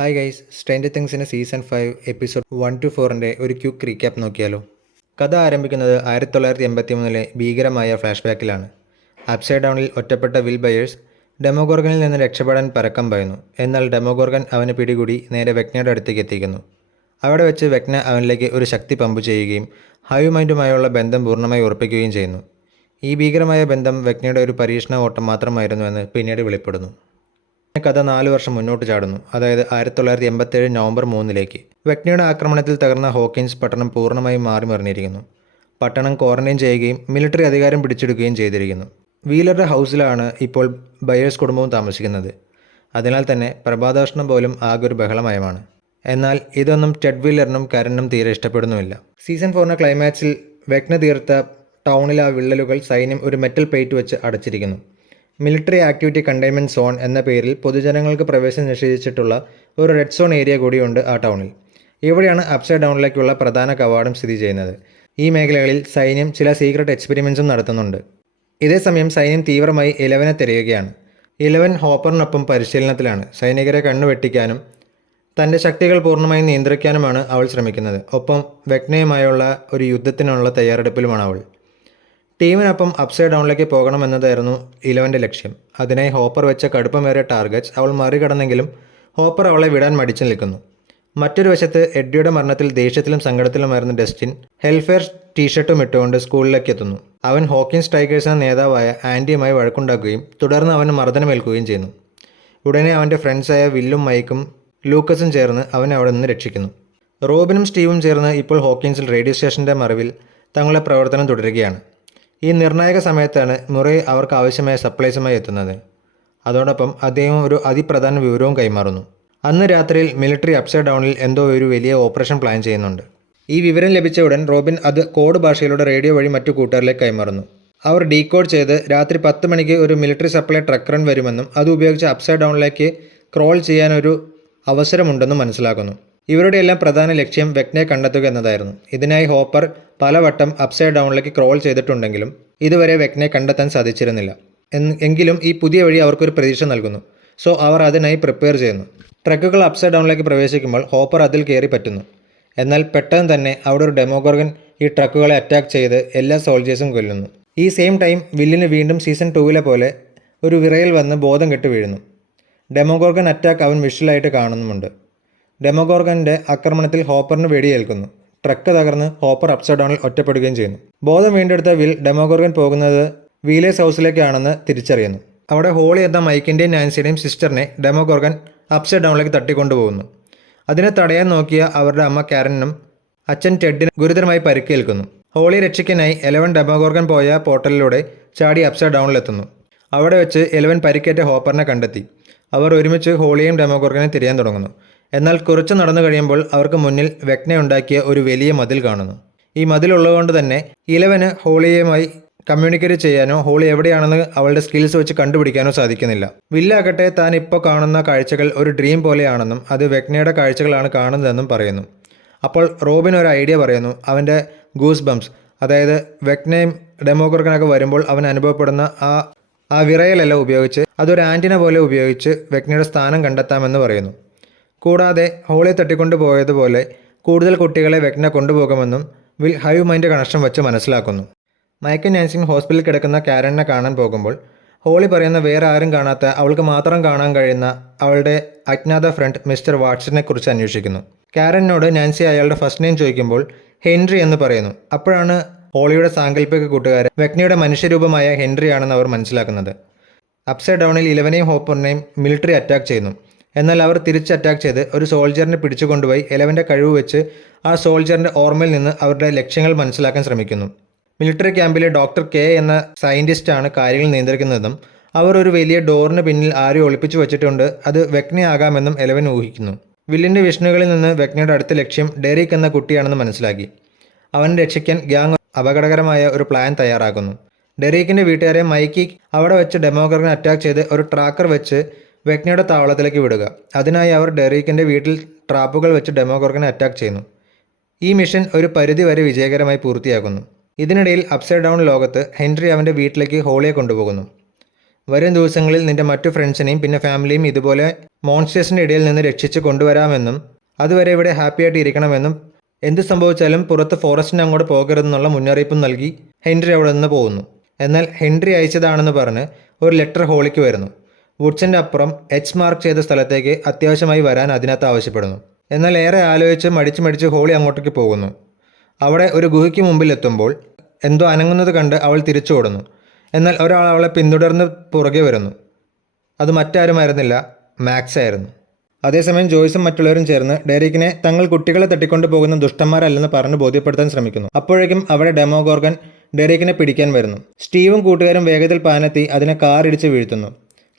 Hi guys, stranger തിങ്സിൻ്റെ season 5 episode 1-4ൻ്റെ ഒരു ക്യുക്ക് റീക്യാപ്പ് നോക്കിയാലോ. കഥ ആരംഭിക്കുന്നത് 1983 ഭീകരമായ ഫ്ലാഷ് ബാക്കിലാണ്. അപ്സൈഡ് ഡൗണിൽ ഒറ്റപ്പെട്ട വിൽ ബയേഴ്സ് ഡെമോഗോർഗനിൽ നിന്ന് രക്ഷപ്പെടാൻ പരക്കം പായുന്നു. എന്നാൽ ഡെമോഗോർഗൻ അവനെ പിടികൂടി നേരെ വെക്നയുടെ അടുത്തേക്ക് എത്തിക്കുന്നു. അവിടെ വെച്ച് വെക്ന അവനിലേക്ക് ഒരു ശക്തി പമ്പ് ചെയ്യുകയും ഹൈമൈൻഡുമായുള്ള ബന്ധം പൂർണ്ണമായി ഉറപ്പിക്കുകയും ചെയ്യുന്നു. ഈ ഭീകരമായ ബന്ധം വെക്നയുടെ ഒരു പരീക്ഷണ ഓട്ടം മാത്രമായിരുന്നുവെന്ന് പിന്നീട് വെളിപ്പെടുന്നു. കഥ 4 വർഷം മുന്നോട്ട് ചാടുന്നു, അതായത് 1987 നവംബർ 3 വെക്നയുടെ ആക്രമണത്തിൽ തകർന്ന ഹോക്കിൻസ് പട്ടണം പൂർണ്ണമായും മാറിമറിഞ്ഞിരിക്കുന്നു. പട്ടണം ക്വാറന്റൈൻ ചെയ്യുകയും മിലിറ്ററി അധികാരം പിടിച്ചെടുക്കുകയും ചെയ്തിരിക്കുന്നു. വീലറുടെ ഹൗസിലാണ് ഇപ്പോൾ ബയേഴ്സ് കുടുംബവും താമസിക്കുന്നത്. അതിനാൽ തന്നെ പ്രഭാതഭക്ഷണം പോലും ആകെ ഒരു ബഹളമയമാണ്. എന്നാൽ ഇതൊന്നും ടെഡ് വീലറിനും കരനും തീരെ ഇഷ്ടപ്പെടുന്നുമില്ല. സീസൺ 4 ക്ലൈമാക്സിൽ വെക്ന തീർത്ത ടൗണിലെ ആ വിള്ളലുകൾ സൈന്യം ഒരു മെറ്റൽ പ്ലേറ്റ് വെച്ച് അടച്ചിരിക്കുന്നു. മിലിറ്ററി ആക്ടിവിറ്റി കണ്ടെയ്ൻമെൻറ്റ് സോൺ എന്ന പേരിൽ പൊതുജനങ്ങൾക്ക് പ്രവേശനം നിഷേധിച്ചിട്ടുള്ള ഒരു റെഡ് സോൺ ഏരിയ കൂടിയുണ്ട് ആ ടൗണിൽ. ഇവിടെയാണ് അപ്സൈഡ് ഡൗണിലേക്കുള്ള പ്രധാന കവാടം സ്ഥിതി ചെയ്യുന്നത്. ഈ മേഖലകളിൽ സൈന്യം ചില സീക്രട്ട് എക്സ്പെരിമെൻസും നടത്തുന്നുണ്ട്. ഇതേസമയം സൈന്യം തീവ്രമായി 11 തിരയുകയാണ്. 11 ഹോപ്പറിനൊപ്പം പരിശീലനത്തിലാണ്. സൈനികരെ കണ്ണുവെട്ടിക്കാനും തൻ്റെ ശക്തികൾ പൂർണ്ണമായും നിയന്ത്രിക്കാനുമാണ് അവൾ ശ്രമിക്കുന്നത്. ഒപ്പം വെക്നയുമായുള്ള ഒരു യുദ്ധത്തിനുള്ള തയ്യാറെടുപ്പിലുമാണ് അവൾ. ടീമിനൊപ്പം അപ്സൈഡ് ഡൗണിലേക്ക് പോകണമെന്നതായിരുന്നു 11ൻ്റെ ലക്ഷ്യം. അതിനായി ഹോപ്പർ വെച്ച കടുപ്പമേറിയ ടാർഗറ്റ്സ് അവൾ മറികടന്നെങ്കിലും ഹോപ്പർ അവളെ വിടാൻ മടിച്ചു നിൽക്കുന്നു. മറ്റൊരു വശത്ത് എഡ്ഡിയുടെ മരണത്തിൽ ദേഷ്യത്തിലും സങ്കടത്തിലുമായിരുന്ന ഡസ്റ്റിൻ ഹെൽഫെയർ ടീഷർട്ടും ഇട്ടുകൊണ്ട് സ്കൂളിലേക്ക് എത്തുന്നു. അവൻ ഹോക്കിൻസ് ടൈഗേഴ്സിന്റെ നേതാവായ ആൻഡിയുമായി വഴക്കുണ്ടാക്കുകയും തുടർന്ന് അവന് മർദ്ദനമേൽക്കുകയും ചെയ്യുന്നു. ഉടനെ അവൻ്റെ ഫ്രണ്ട്സായ വില്ലും മൈക്കും ലൂക്കസും ചേർന്ന് അവനെ അവിടെ നിന്ന് രക്ഷിക്കുന്നു. റോബിനും സ്റ്റീവും ചേർന്ന് ഇപ്പോൾ ഹോക്കിൻസിൽ റേഡിയോ സ്റ്റേഷൻ്റെ മറവിൽ തങ്ങളുടെ പ്രവർത്തനം തുടരുകയാണ്. ഈ നിർണായക സമയത്താണ് മുറേ അവർക്ക് ആവശ്യമായ സപ്ലൈസുമായി എത്തുന്നത്. അതോടൊപ്പം അദ്ദേഹം ഒരു അതിപ്രധാന വിവരവും കൈമാറുന്നു. അന്ന് രാത്രിയിൽ മിലിറ്ററി അപ്സൈഡ് ഡൗണിൽ എന്തോ ഒരു വലിയ ഓപ്പറേഷൻ പ്ലാൻ ചെയ്യുന്നുണ്ട്. ഈ വിവരം ലഭിച്ച ഉടൻ റോബിൻ അത് കോഡ് ഭാഷയിലൂടെ റേഡിയോ വഴി മറ്റു കൂട്ടുകാരിലേക്ക് കൈമാറുന്നു. അവർ ഡീകോഡ് ചെയ്ത് രാത്രി 10 മണിക്ക് ഒരു മിലിറ്ററി സപ്ലൈ ട്രക്ക് റൺ വരുമെന്നും അത് ഉപയോഗിച്ച് അപ്സൈഡ് ഡൗണിലേക്ക് ക്രോൾ ചെയ്യാനൊരു അവസരമുണ്ടെന്നും മനസ്സിലാക്കുന്നു. ഇവരുടെ എല്ലാം പ്രധാന ലക്ഷ്യം വെക്നയെ കണ്ടെത്തുക എന്നതായിരുന്നു. ഇതിനായി ഹോപ്പർ പലവട്ടം അപ്സൈഡ് ഡൗണിലേക്ക് ക്രോൾ ചെയ്തിട്ടുണ്ടെങ്കിലും ഇതുവരെ വെക്നയെ കണ്ടെത്താൻ സാധിച്ചിരുന്നില്ല. എങ്കിലും ഈ പുതിയ വഴി അവർക്കൊരു പ്രതീക്ഷ നൽകുന്നു. സോ അവർ അതിനായി പ്രിപ്പയർ ചെയ്യുന്നു. ട്രക്കുകൾ അപ്സൈഡ് ഡൗണിലേക്ക് പ്രവേശിക്കുമ്പോൾ ഹോപ്പർ അതിൽ കയറി പറ്റുന്നു. എന്നാൽ പെട്ടെന്ന് തന്നെ അവിടെ ഒരു ഡെമോഗോർഗൻ ഈ ട്രക്കുകളെ അറ്റാക്ക് ചെയ്ത് എല്ലാ സോൾജേഴ്സും കൊല്ലുന്നു. ഈ സെയിം ടൈം വില്ലിന് വീണ്ടും സീസൺ 2 പോലെ ഒരു വിറയൽ വന്ന് ബോധം കെട്ട് വീഴുന്നു. ഡെമോഗോർഗൻ അറ്റാക്ക് അവൻ വിഷ്വലായിട്ട് കാണുന്നുമുണ്ട്. ഡെമോഗോർഗൻ്റെ ആക്രമണത്തിൽ ഹോപ്പറിന് വെടിയേൽക്കുന്നു. ട്രക്ക് തകർന്ന് ഹോപ്പർ അപ്സൈഡ് ഡൗണിൽ ഒറ്റപ്പെടുകയും ചെയ്യുന്നു. ബോധം വീണ്ടെടുത്ത വിൽ ഡെമോഗോർഗൻ പോകുന്നത് വീലേഴ്സ് ഹൗസിലേക്കാണെന്ന് തിരിച്ചറിയുന്നു. അവിടെ ഹോളി എന്ന മൈക്കിൻ്റെയും നാൻസിയുടെയും സിസ്റ്ററിനെ ഡെമോഗോർഗൻ അപ്സൈഡ് ഡൗണിലേക്ക് തട്ടിക്കൊണ്ടുപോകുന്നു. അതിനെ തടയാൻ നോക്കിയ അവരുടെ അമ്മ കാരനും അച്ഛൻ ടെഡിനും ഗുരുതരമായി പരിക്കേൽക്കുന്നു. ഹോളിയെ രക്ഷിക്കാനായി 11 ഡെമോഗോർഗൻ പോയ പോർട്ടലിലൂടെ ചാടി അപ്സൈഡ് ഡൗണിലെത്തുന്നു. അവിടെ വെച്ച് 11 പരിക്കേറ്റ ഹോപ്പറിനെ കണ്ടെത്തി. അവർ ഒരുമിച്ച് ഹോളിയെയും ഡെമോഗോർഗനെയും തിരയാൻ തുടങ്ങുന്നു. എന്നാൽ കുറച്ച് നടന്നു കഴിയുമ്പോൾ അവർക്ക് മുന്നിൽ വെക്ന ഉണ്ടാക്കിയ ഒരു വലിയ മതിൽ കാണുന്നു. ഈ മതിലുള്ളതുകൊണ്ട് തന്നെ 11 ഹോളിയുമായി കമ്മ്യൂണിക്കേറ്റ് ചെയ്യാനോ ഹോളി എവിടെയാണെന്ന് അവളുടെ സ്കിൽസ് വെച്ച് കണ്ടുപിടിക്കാനോ സാധിക്കുന്നില്ല. വില്ലാകട്ടെ താൻ ഇപ്പോൾ കാണുന്ന കാഴ്ചകൾ ഒരു ഡ്രീം പോലെയാണെന്നും അത് വെക്നയുടെ കാഴ്ചകളാണ് കാണുന്നതെന്നും പറയുന്നു. അപ്പോൾ റോബിൻ ഒരു ഐഡിയ പറയുന്നു. അവൻ്റെ ഗൂസ് ബംസ്, അതായത് വെക്നയും ഡെമോഗോർഗനൊക്കെ വരുമ്പോൾ അവൻ അനുഭവപ്പെടുന്ന ആ വിറയലെല്ലാം ഉപയോഗിച്ച് അതൊരു ആൻറ്റിന പോലെ ഉപയോഗിച്ച് വെക്നയുടെ സ്ഥാനം കണ്ടെത്താമെന്ന് പറയുന്നു. കൂടാതെ ഹോളിയെ തട്ടിക്കൊണ്ടുപോയതുപോലെ കൂടുതൽ കുട്ടികളെ വെക്ന കൊണ്ടുപോകുമെന്നും വിൽ ഹൈവ് മൈൻഡ് കണക്ഷൻ വെച്ച് മനസ്സിലാക്കുന്നു. മൈക്കും നാൻസിയും ഹോസ്പിറ്റലിൽ കിടക്കുന്ന കാരനെ കാണാൻ പോകുമ്പോൾ ഹോളി പറയുന്ന വേറെ ആരും കാണാത്ത അവൾക്ക് മാത്രം കാണാൻ കഴിയുന്ന അവളുടെ അജ്ഞാത ഫ്രണ്ട് മിസ്റ്റർ വാട്സനെ കുറിച്ച് അന്വേഷിക്കുന്നു. കാരനോട് നാൻസി അയാളുടെ ഫസ്റ്റ് നെയിം ചോദിക്കുമ്പോൾ ഹെൻറി എന്ന് പറയുന്നു. അപ്പോഴാണ് ഹോളിയുടെ സാങ്കല്പിക കൂട്ടുകാരൻ വെക്നയുടെ മനുഷ്യരൂപമായ ഹെൻറി ആണെന്ന് അവർ മനസ്സിലാക്കുന്നത്. അപ്സൈഡ് ഡൗണിൽ 11നെയും ഹോപ്പറിനെയും മിലിറ്ററി അറ്റാക്ക് ചെയ്യുന്നു. എന്നാൽ അവർ തിരിച്ച് അറ്റാക്ക് ചെയ്ത് ഒരു സോൾജറിനെ പിടിച്ചുകൊണ്ടുപോയി 11ൻ്റെ കഴിവ് വെച്ച് ആ സോൾജറിൻ്റെ ഓർമ്മയിൽ നിന്ന് അവരുടെ ലക്ഷ്യങ്ങൾ മനസ്സിലാക്കാൻ ശ്രമിക്കുന്നു. മിലിറ്ററി ക്യാമ്പിലെ ഡോക്ടർ കെ എന്ന സയൻറ്റിസ്റ്റാണ് കാര്യങ്ങൾ നിയന്ത്രിക്കുന്നതെന്നും അവർ ഒരു വലിയ ഡോറിന് പിന്നിൽ ആരും ഒളിപ്പിച്ചു വെച്ചിട്ടുണ്ട്, അത് വെക്നയാകാമെന്നും 11 ഊഹിക്കുന്നു. വില്ലിൻ്റെ വിഷ്ണുകളിൽ നിന്ന് വെക്നയുടെ അടുത്ത ലക്ഷ്യം ഡെറിക് എന്ന കുട്ടിയാണെന്ന് മനസ്സിലാക്കി. അവനെ രക്ഷിക്കാൻ ഗ്യാങ് അപകടകരമായ ഒരു പ്ലാൻ തയ്യാറാക്കുന്നു. ഡെറിക്കിൻ്റെ വീട്ടുകാരെ മൈക്കി അവിടെ വെച്ച് ഡെമോഗോർഗനെ അറ്റാക്ക് ചെയ്ത് ഒരു ട്രാക്കർ വെച്ച് വെക്നയുടെ താവളത്തിലേക്ക് വിടുക. അതിനായി അവർ ഡെറിക്കിൻ്റെ വീട്ടിൽ ട്രാപ്പുകൾ വെച്ച് ഡെമോഗോർഗനെ അറ്റാക്ക് ചെയ്യുന്നു. ഈ മിഷൻ ഒരു പരിധി വരെ വിജയകരമായി പൂർത്തിയാക്കുന്നു. ഇതിനിടയിൽ അപ്സൈഡ് ഡൗൺ ലോകത്ത് ഹെൻറി അവൻ്റെ വീട്ടിലേക്ക് ഹോളിയെ കൊണ്ടുപോകുന്നു. വരും ദിവസങ്ങളിൽ നിന്റെ മറ്റു ഫ്രണ്ട്സിനെയും പിന്നെ ഫാമിലിയും ഇതുപോലെ മോൺസ്റ്റേഴ്സിൻ്റെ ഇടയിൽ നിന്ന് രക്ഷിച്ച് കൊണ്ടുവരാമെന്നും അതുവരെ ഇവിടെ ഹാപ്പി ആയിട്ട് ഇരിക്കണമെന്നും എന്ത് സംഭവിച്ചാലും പുറത്ത് ഫോറസ്റ്റിന് അങ്ങോട്ട് പോകരുതെന്നുള്ള മുന്നറിയിപ്പും നൽകി ഹെൻറി അവിടെ നിന്ന് പോകുന്നു. എന്നാൽ ഹെൻറി അയച്ചതാണെന്ന് പറഞ്ഞ് ഒരു ലെറ്റർ ഹോളിക്ക് വരുന്നു. വുഡ്സിൻ്റെ അപ്പുറം എച്ച് മാർക്ക് ചെയ്ത സ്ഥലത്തേക്ക് അത്യാവശ്യമായി വരാൻ അതിനകത്ത് ആവശ്യപ്പെടുന്നു. എന്നാൽ ഏറെ ആലോചിച്ച് മടിച്ച് ഹോളി അങ്ങോട്ടേക്ക് പോകുന്നു. അവിടെ ഒരു ഗുഹയ്ക്ക് മുമ്പിൽ എത്തുമ്പോൾ എന്തോ അനങ്ങുന്നത് കണ്ട് അവൾ തിരിച്ചു ഓടുന്നു. എന്നാൽ ഒരാൾ അവളെ പിന്തുടർന്ന് പുറകെ വരുന്നു. അത് മറ്റാരുമായിരുന്നില്ല, മാക്സ് ആയിരുന്നു. അതേസമയം ജോയ്സും മറ്റുള്ളവരും ചേർന്ന് ഡെറിക്കിനെ തങ്ങൾ കുട്ടികളെ തട്ടിക്കൊണ്ടു പോകുന്ന ദുഷ്ടന്മാരല്ലെന്ന് പറഞ്ഞ് ബോധ്യപ്പെടുത്താൻ ശ്രമിക്കുന്നു. അപ്പോഴേക്കും അവിടെ ഡെമോഗോർഗൻ ഡെറിക്കിനെ പിടിക്കാൻ വരുന്നു. സ്റ്റീവും കൂട്ടുകാരും വേഗത്തിൽ പാനെത്തി അതിനെ കാറിടിച്ച് വീഴ്ത്തുന്നു.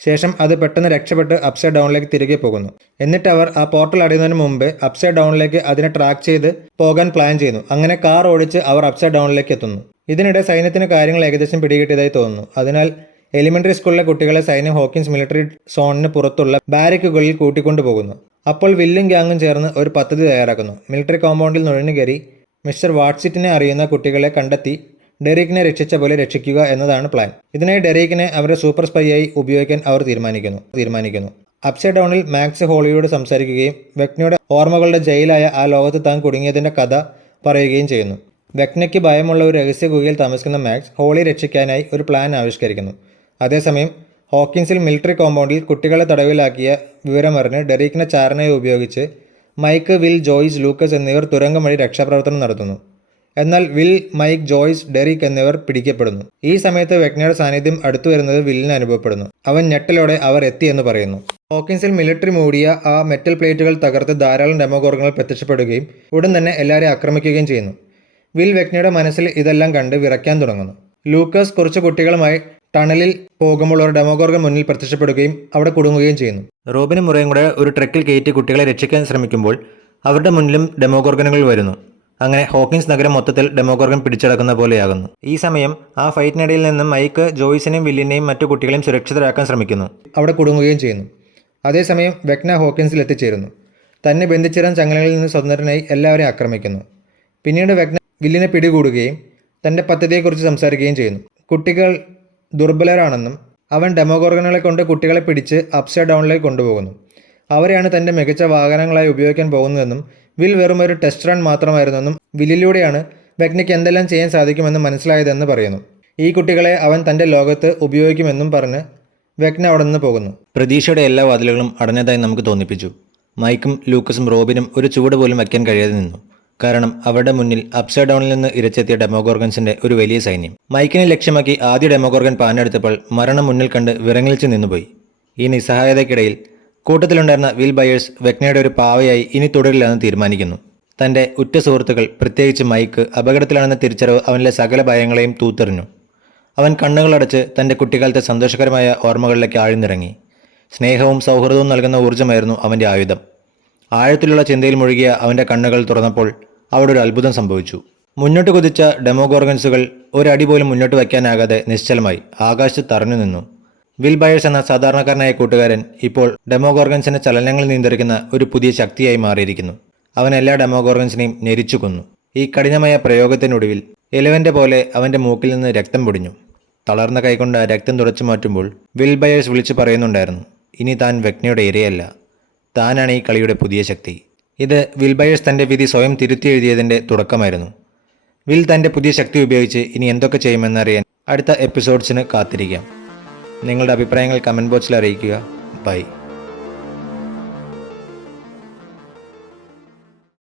ശേഷം അത് പെട്ടെന്ന് രക്ഷപ്പെട്ട് അപ്സൈഡ് ഡൗണിലേക്ക് തിരികെ പോകുന്നു. എന്നിട്ട് അവർ ആ പോർട്ടൽ അടയുന്നതിന് മുമ്പ് അപ്സൈഡ് ഡൗണിലേക്ക് അതിനെ ട്രാക്ക് ചെയ്ത് പോകാൻ പ്ലാൻ ചെയ്യുന്നു. അങ്ങനെ കാർ ഓടിച്ച് അവർ അപ്സൈഡ് ഡൗണിലേക്ക് എത്തുന്നു. ഇതിനിടെ സൈന്യത്തിന് കാര്യങ്ങൾ ഏകദേശം പിടികിട്ടിയതായി തോന്നുന്നു. അതിനാൽ എലിമെന്ററി സ്കൂളിലെ കുട്ടികളെ സൈന്യം ഹോക്കിൻസ് മിലിറ്ററി സോണിന് പുറത്തുള്ള ബാരക്കുകളിൽ കൂട്ടിക്കൊണ്ടുപോകുന്നു. അപ്പോൾ വില്ലും ഗ്യാങ്ങും ചേർന്ന് ഒരു പദ്ധതി തയ്യാറാക്കുന്നു. മിലിറ്ററി കോമ്പൗണ്ടിൽ നുഴഞ്ഞു കയറി മിസ്റ്റർ വാട്സിറ്റിനെ അറിയുന്ന കുട്ടികളെ കണ്ടെത്തി ഡെറിക്കിനെ രക്ഷിച്ച പോലെ രക്ഷിക്കുക എന്നതാണ് പ്ലാൻ. ഇതിനായി ഡെറിക്കിനെ അവരുടെ സൂപ്പർ സ്പൈ ആയി ഉപയോഗിക്കാൻ അവർ തീരുമാനിക്കുന്നു. അപ്സൈഡ് ഡൗണിൽ മാക്സ് ഹോളിയോട് സംസാരിക്കുകയും വെക്നയുടെ ഓർമ്മകളുടെ ജയിലായ ആ ലോകത്ത് താൻ കുടുങ്ങിയതിൻ്റെ കഥ പറയുകയും ചെയ്യുന്നു. വെക്നയ്ക്ക് ഭയമുള്ള ഒരു രഹസ്യ ഗുഹയിൽ താമസിക്കുന്ന മാക്സ് ഹോളി രക്ഷിക്കാനായി ഒരു പ്ലാൻ ആവിഷ്കരിക്കുന്നു. അതേസമയം ഹോക്കിൻസിൽ മിലിറ്ററി കോമ്പൗണ്ടിൽ കുട്ടികളെ തടവിലാക്കിയ വിവരമറിഞ്ഞ് ഡെറിക്കിനെ ചാരനായി ഉപയോഗിച്ച് മൈക്ക്, വിൽ, ജോയ്സ്, ലൂക്കസ് എന്നിവർ തുരങ്കം വഴി രക്ഷാപ്രവർത്തനം നടത്തുന്നു. എന്നാൽ വിൽ, മൈക്ക്, ജോയ്സ്, ഡെറിക് എന്നിവർ പിടിക്കപ്പെടുന്നു. ഈ സമയത്ത് വെക്നയുടെ സാന്നിധ്യം അടുത്തു വരുന്നത് വില്ലിന് അനുഭവപ്പെടുന്നു. അവൻ ഞെട്ടലോടെ അവർ എത്തിയെന്ന് പറയുന്നു. ഹോക്കിൻസിൽ മിലിറ്ററി മൂടിയ ആ മെറ്റൽ പ്ലേറ്റുകൾ തകർത്ത് ധാരാളം ഡെമോഗോർഗങ്ങൾ പ്രത്യക്ഷപ്പെടുകയും ഉടൻ തന്നെ എല്ലാവരെയും ആക്രമിക്കുകയും ചെയ്യുന്നു. വിൽ വെക്നയുടെ മനസ്സിൽ ഇതെല്ലാം കണ്ട് വിറയ്ക്കാൻ തുടങ്ങുന്നു. ലൂക്കസ് കുറച്ച് കുട്ടികളുമായി ടണലിൽ പോകുമ്പോൾ ഒരു ഡെമോഗോർഗൻ മുന്നിൽ പ്രത്യക്ഷപ്പെടുകയും അവിടെ കുടുങ്ങുകയും ചെയ്യുന്നു. റോബിനും മുറയും കൂടെ ഒരു ട്രക്കിൽ കയറ്റി കുട്ടികളെ രക്ഷിക്കാൻ ശ്രമിക്കുമ്പോൾ അവരുടെ മുന്നിലും ഡെമോഗോർഗനുകൾ വരുന്നു. അങ്ങനെ ഹോക്കിൻസ് നഗരം മൊത്തത്തിൽ ഡെമോഗോർഗൻ പിടിച്ചടക്കുന്ന പോലെയാകുന്നു. ഈ സമയം ആ ഫൈറ്റിനിടയിൽ നിന്നും മൈക്ക് ജോയ്സിനെയും വില്ലിനെയും മറ്റു കുട്ടികളെയും സുരക്ഷിതരാക്കാൻ ശ്രമിക്കുന്നു. അവിടെ കുടുങ്ങുകയും ചെയ്യുന്നു. അതേസമയം വെക്ന ഹോക്കിൻസിൽ എത്തിച്ചേരുന്നു. തന്നെ ബന്ധിച്ചിരുന്ന ചങ്ങലകളിൽ നിന്ന് സ്വതന്ത്രനായി എല്ലാവരെയും ആക്രമിക്കുന്നു. പിന്നീട് വെക്ന വില്ലിനെ പിടികൂടുകയും തൻ്റെ പദ്ധതിയെക്കുറിച്ച് സംസാരിക്കുകയും ചെയ്യുന്നു. കുട്ടികൾ ദുർബലരാണെന്നും അവൻ ഡെമോഗോർഗനുകളെ കൊണ്ട് കുട്ടികളെ പിടിച്ച് അപ്സൈഡ് ഡൗണിലേക്ക് കൊണ്ടുപോകുന്നു. അവരെയാണ് തൻ്റെ മികച്ച വാഹനങ്ങളായി ഉപയോഗിക്കാൻ പോകുന്നതെന്നും വിൽ വെറും ഒരു ടെസ്റ്റ് റൺ മാത്രമായിരുന്നെന്നും വില്ലിലൂടെയാണ് വെക്നയ്ക്ക് എന്തെല്ലാം ചെയ്യാൻ സാധിക്കുമെന്ന് മനസ്സിലായതെന്ന് പറയുന്നു. ഈ കുട്ടികളെ അവൻ തൻ്റെ ലോകത്ത് ഉപയോഗിക്കുമെന്നും പറഞ്ഞ് വെക്ന അവിടെ നിന്ന് പോകുന്നു. പ്രതീക്ഷയുടെ എല്ലാ വാതിലുകളും അടഞ്ഞതായി നമുക്ക് തോന്നിപ്പിച്ചു. മൈക്കും ലൂക്കസും റോബിനും ഒരു ചൂട് പോലും വയ്ക്കാൻ കഴിയാതെ നിന്നു. കാരണം അവരുടെ മുന്നിൽ അപ്സൈഡ് ഡൗണിൽ നിന്ന് ഇരച്ചെത്തിയ ഡെമോഗോർഗൻസിന്റെ ഒരു വലിയ സൈന്യം. മൈക്കിനെ ലക്ഷ്യമാക്കി ആദ്യ ഡെമോഗോർഗൻ പാഞ്ഞെടുത്തപ്പോൾ മരണം മുന്നിൽ കണ്ട് വിറങ്ങലിച്ച് നിന്നുപോയി. ഈ നിസ്സഹായതയ്ക്കിടയിൽ കൂട്ടത്തിലുണ്ടായിരുന്ന വിൽ ബയേഴ്സ് വെക്നയുടെ ഒരു പാവയായി ഇനി തുടരില്ലെന്ന് തീരുമാനിക്കുന്നു. തൻ്റെ ഉറ്റ സുഹൃത്തുക്കൾ, പ്രത്യേകിച്ച് മൈക്ക്, അപകടത്തിലാണെന്ന തിരിച്ചറിവ് അവനിലെ സകല ഭയങ്ങളെയും തൂത്തെറിഞ്ഞു. അവൻ കണ്ണുകളടച്ച് തൻ്റെ കുട്ടിക്കാലത്തെ സന്തോഷകരമായ ഓർമ്മകളിലേക്ക് ആഴ്ന്നിറങ്ങി. സ്നേഹവും സൗഹൃദവും നൽകുന്ന ഊർജ്ജമായിരുന്നു അവൻ്റെ ആയുധം. ആഴത്തിലുള്ള ചിന്തയിൽ മുഴുകിയ അവൻ്റെ കണ്ണുകൾ തുറന്നപ്പോൾ അവിടെ ഒരു അത്ഭുതം സംഭവിച്ചു. മുന്നോട്ട് കുതിച്ച ഡെമോഗോർഗൻസുകൾ ഒരടി പോലും മുന്നോട്ട് വയ്ക്കാനാകാതെ നിശ്ചലമായി ആകാശത്ത് തറഞ്ഞു നിന്നു. വിൽ ബയേഴ്സ് എന്ന സാധാരണക്കാരനായ കൂട്ടുകാരൻ ഇപ്പോൾ ഡെമോഗോർഗൻസിന്റെ ചലനങ്ങൾ നിയന്ത്രിക്കുന്ന ഒരു പുതിയ ശക്തിയായി മാറിയിരിക്കുന്നു. അവൻ എല്ലാ ഡെമോഗോർഗൻസിനെയും ഞെരിച്ചു കൊന്നു. ഈ കഠിനമായ പ്രയോഗത്തിനൊടുവിൽ എലവൻ്റെ പോലെ അവൻ്റെ മൂക്കിൽ നിന്ന് രക്തം പൊടിഞ്ഞു. തളർന്ന കൈകൊണ്ട് രക്തം തുടച്ചു മാറ്റുമ്പോൾ വിൽ ബയേഴ്സ് വിളിച്ചു പറയുന്നുണ്ടായിരുന്നു, ഇനി താൻ വെക്നയുടെ ഇരയല്ല, താനാണ് ഈ കളിയുടെ പുതിയ ശക്തി. ഇത് വിൽ ബയേഴ്സ് തൻ്റെ വിധി സ്വയം തിരുത്തി എഴുതിയതിൻ്റെ തുടക്കമായിരുന്നു. വിൽ തൻ്റെ പുതിയ ശക്തി ഉപയോഗിച്ച് ഇനി എന്തൊക്കെ ചെയ്യുമെന്നറിയാൻ അടുത്ത എപ്പിസോഡ്സിന് കാത്തിരിക്കാം. നിങ്ങളുടെ അഭിപ്രായങ്ങൾ കമൻറ്റ് ബോക്സിൽ അറിയിക്കുക. ബൈ.